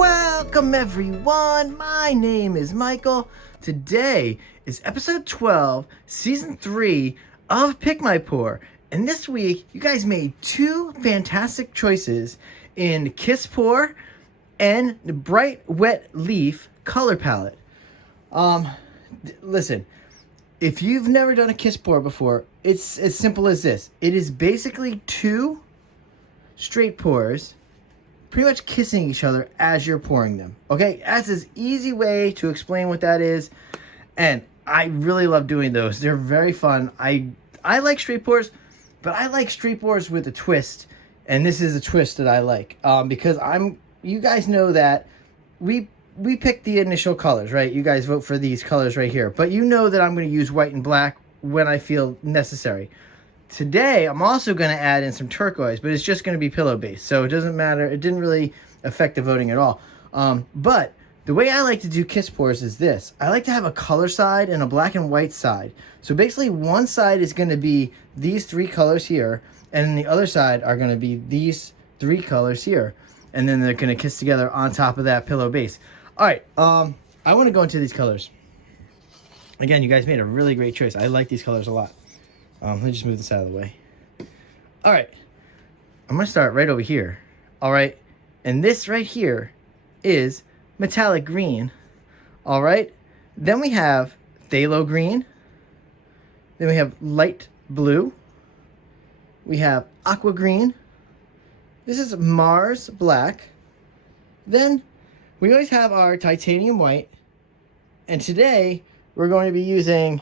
Welcome everyone, my name is Michael. Today is episode 12, season 3 of Pick My Pour. And this week, you guys made two fantastic choices in Kiss Pour and the Bright Wet Leaf color palette. Listen, if you've never done a Kiss Pour before, it's as simple as this. It is basically two straight pours pretty much kissing each other as you're pouring them. Okay, that's an easy way to explain what that is, and I really love doing those. They're very fun. I like straight pours, but I like straight pours with a twist, and this is a twist that I like because you guys know that we pick the initial colors, right? You guys vote for these colors right here, but you know that I'm going to use white and black when I feel necessary. Today, I'm also going to add in some turquoise, but it's just going to be pillow based, so it doesn't matter. It didn't really affect the voting at all. But the way I like to do Kiss Pours is this. I like to have a color side and a black and white side. So basically, one side is going to be these three colors here, and then the other side are going to be these three colors here. And then they're going to kiss together on top of that pillow base. All right, I want to go into these colors. Again, you guys made a really great choice. I like these colors a lot. Let me just move this out of the way. All right, I'm gonna start right over here. All right, and this right here is metallic green. All right, then we have phthalo green. Then we have light blue. We have aqua green. This is Mars black. Then we always have our titanium white. And today we're going to be using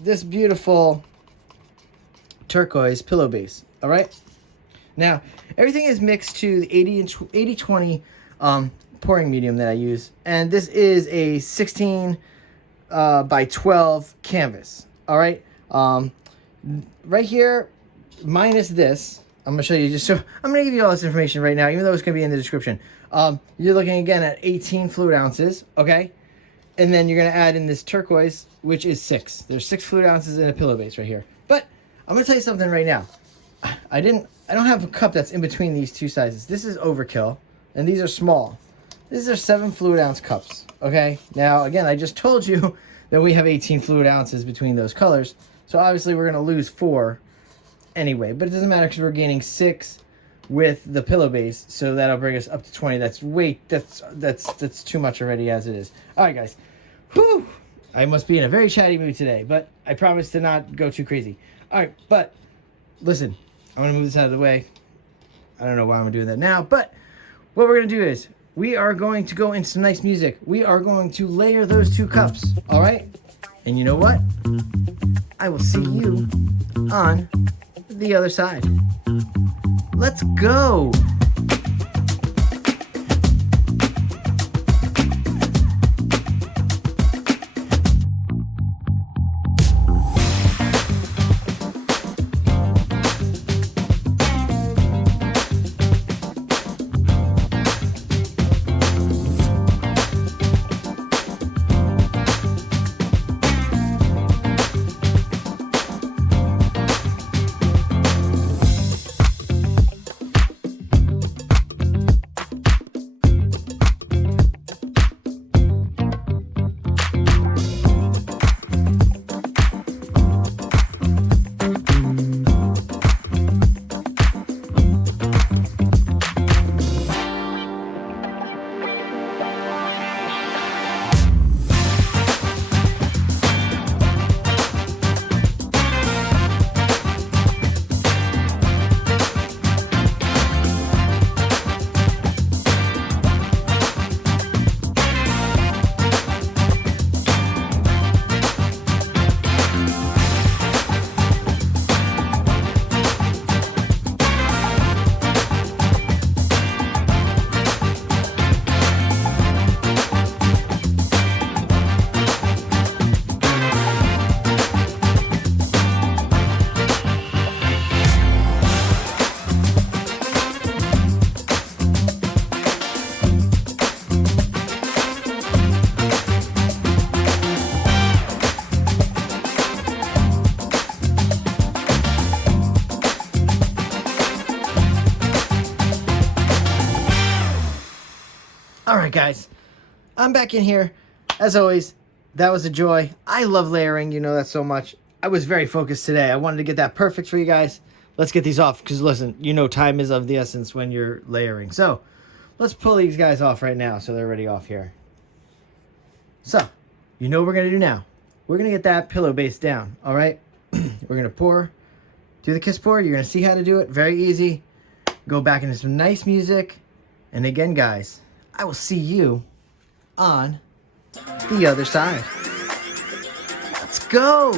this beautiful turquoise pillow base. All right, now everything is mixed to the 80-20 pouring medium that I use, and this is a 16 by 12 canvas. All right, right here, minus this, I'm gonna show you I'm gonna give you all this information right now, even though it's gonna be in the description. You're looking again at 18 fluid ounces. Okay, and then you're gonna add in this turquoise, which is 6. There's 6 fluid ounces in a pillow base right here. But I'm gonna tell you something right now. I don't have a cup that's in between these two sizes. This is overkill, and these are small. These are 7 fluid ounce cups. Okay. Now again, I just told you that we have 18 fluid ounces between those colors, so obviously we're gonna lose 4 anyway. But it doesn't matter because we're gaining 6 with the pillow base, so that'll bring us up to 20. That's too much already as it is. All right, guys. Whew. I must be in a very chatty mood today, but I promise to not go too crazy. All right, but listen, I'm going to move this out of the way. I don't know why I'm doing that now, but what we're going to do is we are going to go into some nice music. We are going to layer those 2 cups, all right? And you know what? I will see you on the other side. Let's go. All right, guys, I'm back in here. As always, that was a joy. I love layering, you know that so much. I was very focused today. I wanted to get that perfect for you guys. Let's get these off, because listen, you know time is of the essence when you're layering. So let's pull these guys off right now so they're already off here. So, you know what we're going to do now. We're going to get that pillow base down, all right? We're going to pour, do the kiss pour. You're going to see how to do it. Very easy. Go back into some nice music. And again, guys, I will see you on the other side. Let's go.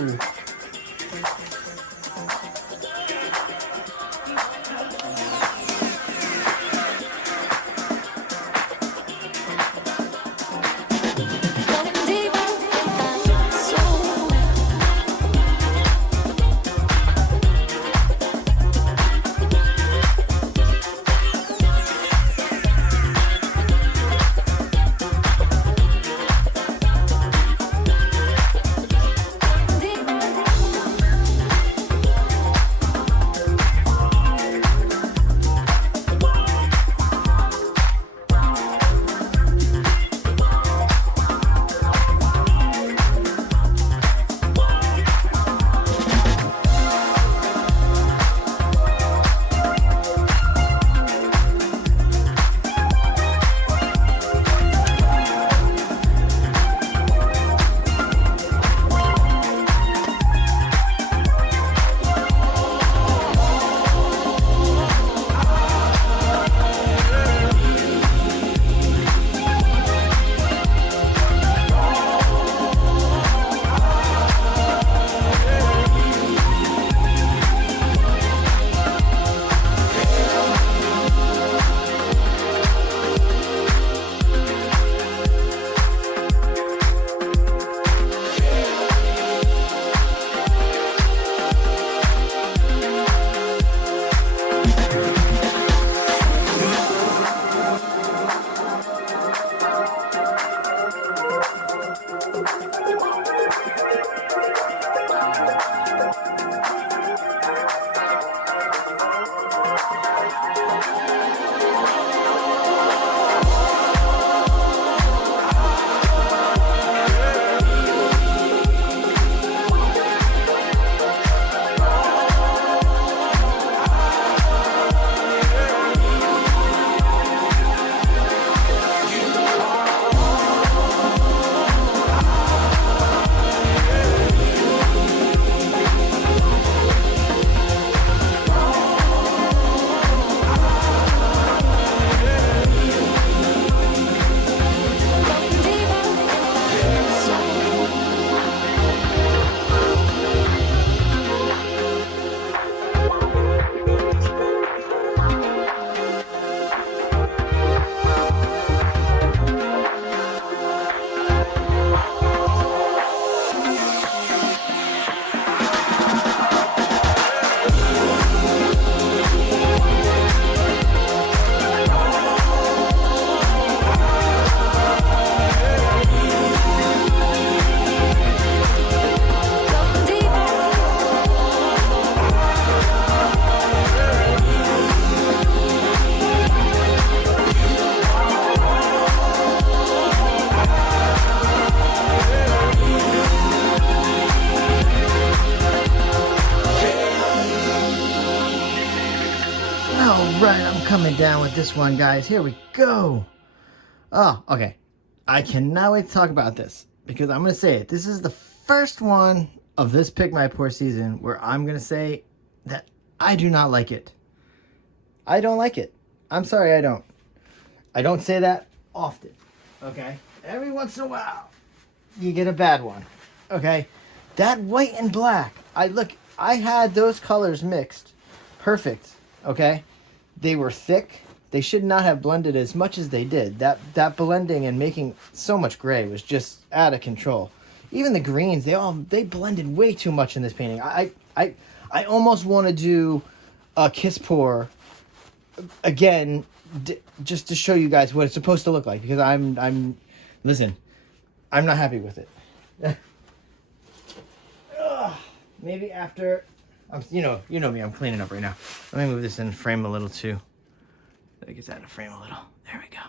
Right, I'm coming down with this one, guys. Here we go. Oh, okay. I cannot wait to talk about this because I'm going to say it. This is the first one of this Pick My Pour season where I'm going to say that I do not like it. I don't like it. I'm sorry, I don't. I don't say that often, okay? Every once in a while, you get a bad one, okay? That white and black, I had those colors mixed. Perfect, okay? They were thick. They should not have blended as much as they did. That blending and making so much gray was just out of control. Even the greens, they blended way too much in this painting. I almost want to do a kiss pour again, just to show you guys what it's supposed to look like, because listen, I'm not happy with it. Maybe after, you know me, I'm cleaning up right now. Let me move this in frame a little too. That gets out of frame a little. There we go.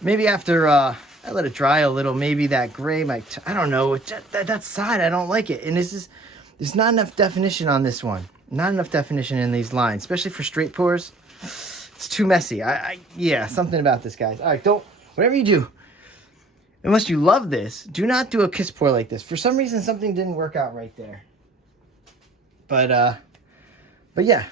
maybe after I let it dry a little, maybe that gray might, I don't know, that side, I don't like it. And there's not enough definition on this one. Not enough definition in these lines, especially for straight pours. It's too messy. Yeah, something about this, guys. All right, whatever you do, unless you love this, do not do a kiss pour like this. For some reason, something didn't work out right there. But yeah,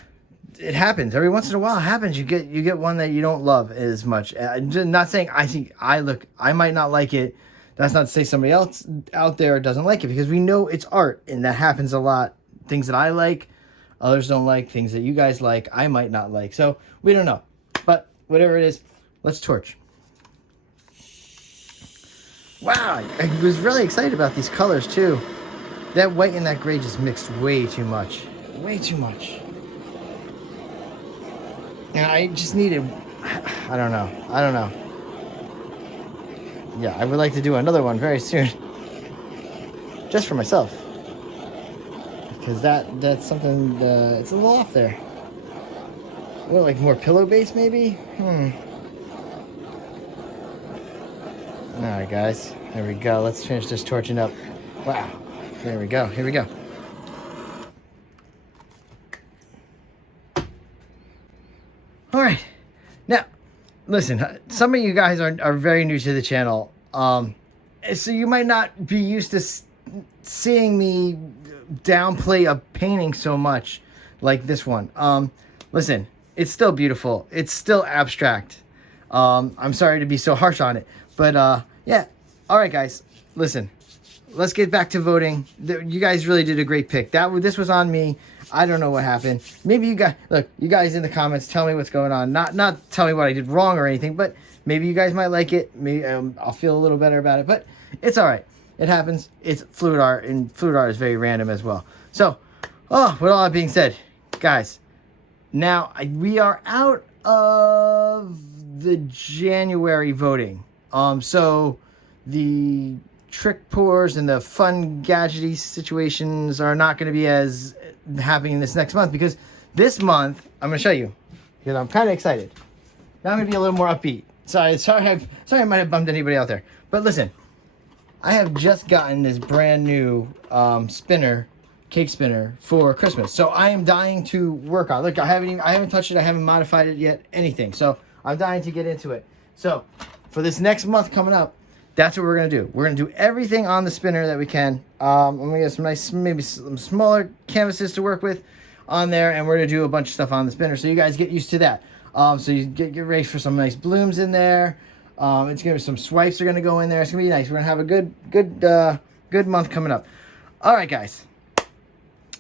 it happens. Every once in a while it happens. You get one that you don't love as much. I'm not saying I might not like it. That's not to say somebody else out there doesn't like it, because we know it's art, and that happens a lot. Things that I like, others don't like. Things that you guys like, I might not like. So we don't know. But whatever it is, let's torch. Wow, I was really excited about these colors too. That white and that gray just mixed way too much. Way too much. And I just needed, I don't know. Yeah, I would like to do another one very soon. Just for myself. Because that's something, it's a little off there. What, like more pillow base maybe? Alright guys, there we go. Let's finish this torching up. Wow. There we go. Here we go. All right. Now, listen, some of you guys are very new to the channel. So you might not be used to seeing me downplay a painting so much like this one. Listen, it's still beautiful. It's still abstract. I'm sorry to be so harsh on it. But, yeah. All right, guys. Listen. Let's get back to voting. You guys really did a great pick. This was on me. I don't know what happened. Maybe you guys in the comments, tell me what's going on. Not tell me what I did wrong or anything, but maybe you guys might like it. Maybe I'll feel a little better about it. But it's all right. It happens. It's fluid art, and fluid art is very random as well. So, with all that being said, guys, now we are out of the January voting. So the trick pours and the fun gadgety situations are not going to be as happening this next month, because this month I'm going to show you, because I'm kind of excited. Now I'm going to be a little more upbeat. Sorry I might have bummed anybody out there, but listen, I have just gotten this brand new cake spinner for Christmas, so I am dying to work on. Look, I haven't touched it, I haven't modified it yet, anything. So I'm dying to get into it. So for this next month coming up, that's what we're going to do. We're going to do everything on the spinner that we can. I'm going to get some nice, maybe some smaller canvases to work with on there, and we're going to do a bunch of stuff on the spinner, so you guys get used to that. So you get ready for some nice blooms in there. It's going to be some swipes are going to go in there. It's going to be nice. We're going to have a good month coming up. All right, guys.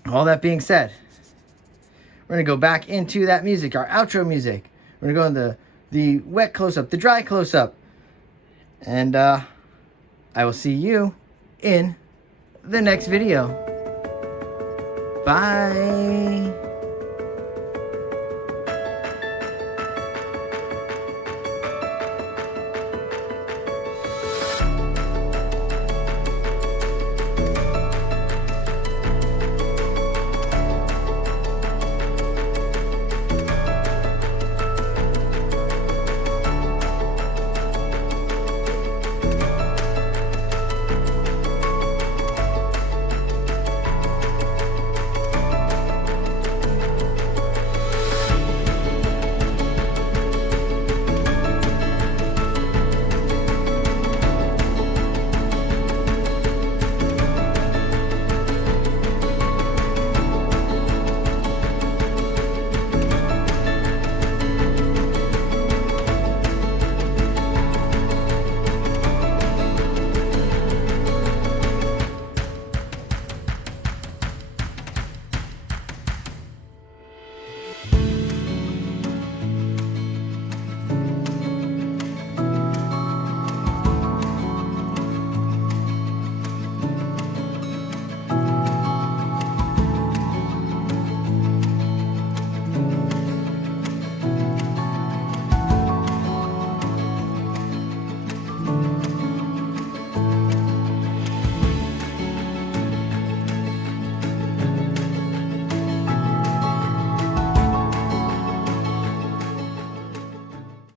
All that being said, we're going to go back into that music, our outro music. We're going to go in the wet close-up, the dry close-up. And I will see you in the next video. Bye.